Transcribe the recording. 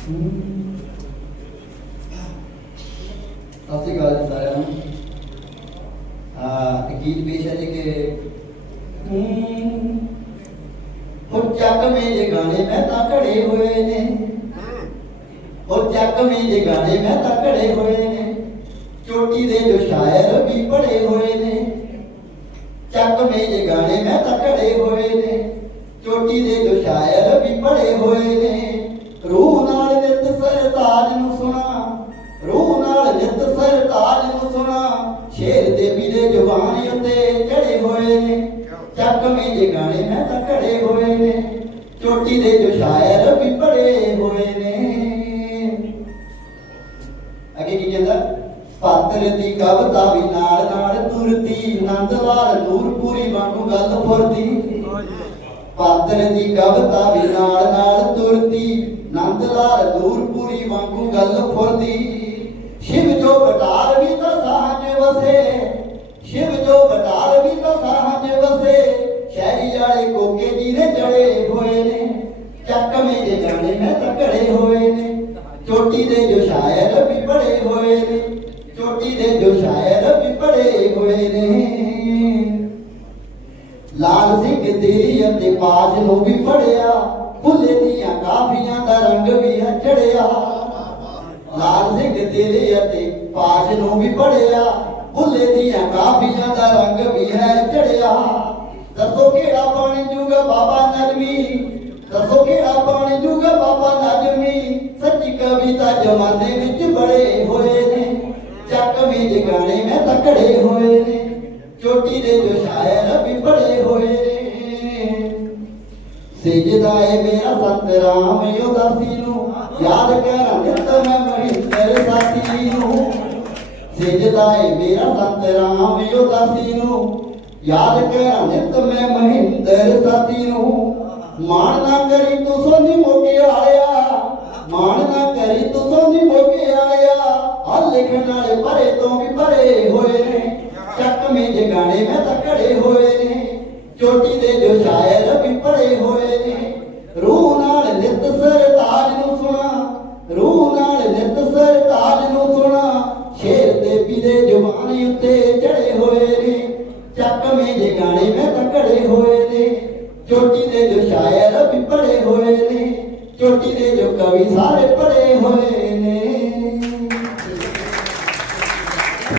ਸਤਿ ਸ਼੍ਰੀ ਅਕਾਲ ਜੀ ਸਾਰਿਆਂ ਨੂੰ। ਆ ਗੀਤ ਪੇਸ਼ ਹੈ ਜੀ ਕਿ ਉਹ ਚੱਕ ਮੇ ਜੇ ਗਾਣੇ ਮੈਂ ਤਾਂ ਘੜੇ ਹੋਏ ਨੇ। ਉਹ ਚੱਕ ਮੇ ਜੇ ਗਾਣੇ ਮੈਂ ਤਾਂ ਘੜੇ ਹੋਏ ਨੇ। ਚੋਟੀ ਦੇ ਜੋ ਸ਼ਾਇਰ ਵੀ ਪੜੇ ਹੋਏ ਨੇ। ਚੱਕ ਮੇ ਜੇ ਗਾਣੇ ਮੈਂ ਤਾਂ ਘੜੇ ਹੋਏ ਨੇ। ਚੋਟੀ ਦੇ ਜੋ ਸ਼ਾਇਰ ਵੀ ਪੜੇ ਹੋਏ ਨੇ। ਚੱਕ ਮੇ ਗਾਣੇ ਮੈਂ ਤਾਂ ਘੜੇ ਹੋਏ ਨੇ। ਚੋਟੀ ਦੇ ਜੋ ਸ਼ਾਇਰ ਵੀ ਪੜੇ ਹੋਏ ਨੇ। ਅੱਗੇ ਕੀ ਕਹਿੰਦਾ? ਪਾਤਰ ਦੀ ਕਵਤਾ ਵੀ ਨਾਲ ਨਾਲ ਤੁਰਦੀ ਆਨੰਦਵਾਰ ਨੂਰਪੁਰੀ ਵਾਂਗੂ ਗੱਲ ਫੁਰਦੀ। ਪਾਤਰ ਦੀ ਕਵਤਾ ਵੀ ਨਾਲ ਨਾਲ ਤੁਰਦੀ ਆਨੰਦਲਾਰ ਨੂਰਪੁਰੀ ਵਾਂਗੂ ਗੱਲ ਫੁਰਦੀ। ਸ਼ਿਵ ਜੋ ਬਟਾਰ ਵੀ ਤਾਂ ਸਾਹਜ ਵਸੇ, ਸ਼ਿਵ ਜੋ ਬਟਾਰ ਵਾਲੇ ਕੋਕੇ ਜੀ ਨੇ ਜੜੇ ਹੋਏ ਨੇ, ਚੱਕ ਮੇ ਜੇ ਮੈਂ ਤਾਂ ਹੋਏ ਨੇ। ਚੋਟੀ ਦੇ ਜੋ ਸ਼ਾਇਰ ਵੀ ਪੜੇ ਹੋਏ ਨੇ, ਚੋਟੀ ਦੇ ਜੋ ਸ਼ਾਇਰ ਵੀ ਪੜੇ ਹੋਏ ਨੇ। ਲਾਲ ਸਿੰਘ ਤੇਰੀ ਅਤੇ ਪਾਜ ਨੂੰ ਵੀ ਪੜਿਆ ਫੁੱਲੇ ਦੀਆਂ ਕਾਫੀਆਂ ਦਾ ਰੰਗ ਵੀ ਹੈ ਚੜਿਆ ਲਾਲ ਸਿੰਘ ਤੇਰੇ ਅਤੇ ਪਾਜ ਨੂੰ ਵੀ ਪੜਿਆ ਭੁੱਲੇ ਦੀਆਂ ਕਾਫੀਆਂ ਦਾ ਰੰਗ ਵੀ ਹੈ ਚੜਿਆ ਦੱਸੋ ਕਿਹੜਾ ਜੂਗਾ ਬਾਬਾ ਨਰਮੀ ਦੱਸੋ ਕਿਹੜਾ ਪਾਣੀ ਜੂਗਾ ਬਾਬਾ ਨਰਮੀ ਸੱਚੀ ਕਵਿਤਾ ਜਮਾਨੇ ਵਿੱਚ ਬੜੇ ਹੋਏ ਨੇ। ਚੱਕ ਵਿੱਚ ਗਾਣੇ ਮੈਂ ਤਾਂ ਹੋਏ ਨੇ। ਚੋਟੀ ਦੇ ਜੋ ਸ਼ਾਇਰ ਵੀ ਪੜੇ ਹੋਏ ਨੇ। ਸਜਦਾ ਏ ਮੇਰਾ ਸੰਤ ਰਾਮ ਉਦਾਸੀ ਨੂੰ ਯਾਦ ਕਰਾਂ ਨਿਤ ਮੈਂ ਮਹਿੰਦਰ ਸਾਥੀ ਨੂੰ। ਸਜਦਾ ਏ ਮੇਰਾ ਸੰਤ ਰਾਮ ਉਦਾਸੀ ਨੂੰ ਯਾਦ ਕਰਾਂ ਨਿਤ ਮੈਂ ਮਹਿੰਦਰ ਸਾਥੀ ਨੂੰ, ਮਾਣ ਨਾ ਕਰੀ ਤੂੰ ਸੋਨੀ ਮੋਕੇ ਆਇਆ, ਮਾਣ ਨਾ ਕਰੀ ਤੂੰ ਸੋਨੀ ਮੋਕੇ ਆਇਆ। ਆ ਲਿਖਣ ਪਰੇ ਤੋਂ ਵੀ ਪਰੇ ਹੋਏ ਨੇ, ਚੱਕ ਮੇ ਜੇ ਮੈਂ ਤਾਂ ਹੋਏ ਨੇ। ਚੋਟੀ ਦੇ ਜੋ ਸ਼ਾਇਰ ਵੀ ਪੜੇ ਹੋਏ ਨੇ। ਰੂਹ ਨਾਲ ਨਿਤ ਸਰਤਾਜ ਨੂੰ ਸੁਣਾ, ਰੂਹ ਨਾਲ ਨਿਤ ਸਰਤਾਜ ਨੂੰ ਸੁਣਾ। ਸ਼ੇਰ ਦੇ ਵੀ ਦੇ ਜ਼ੁਬਾਨ ਉੱਤੇ ਚੜੇ ਹੋਏ ਨੇ। ਚੱਕ ਮੇ ਜੇ ਗਾਣੇ ਮੈਂ ਤਾਂ ਘੜੇ ਹੋਏ ਨੇ। ਚੋਟੀ ਦੇ ਜੋ ਸ਼ਾਇਰ ਵੀ ਪੜੇ ਹੋਏ ਨੇ। ਚੋਟੀ ਦੇ ਜੋ ਕਵੀ ਸਾਰੇ ਪੜੇ ਹੋਏ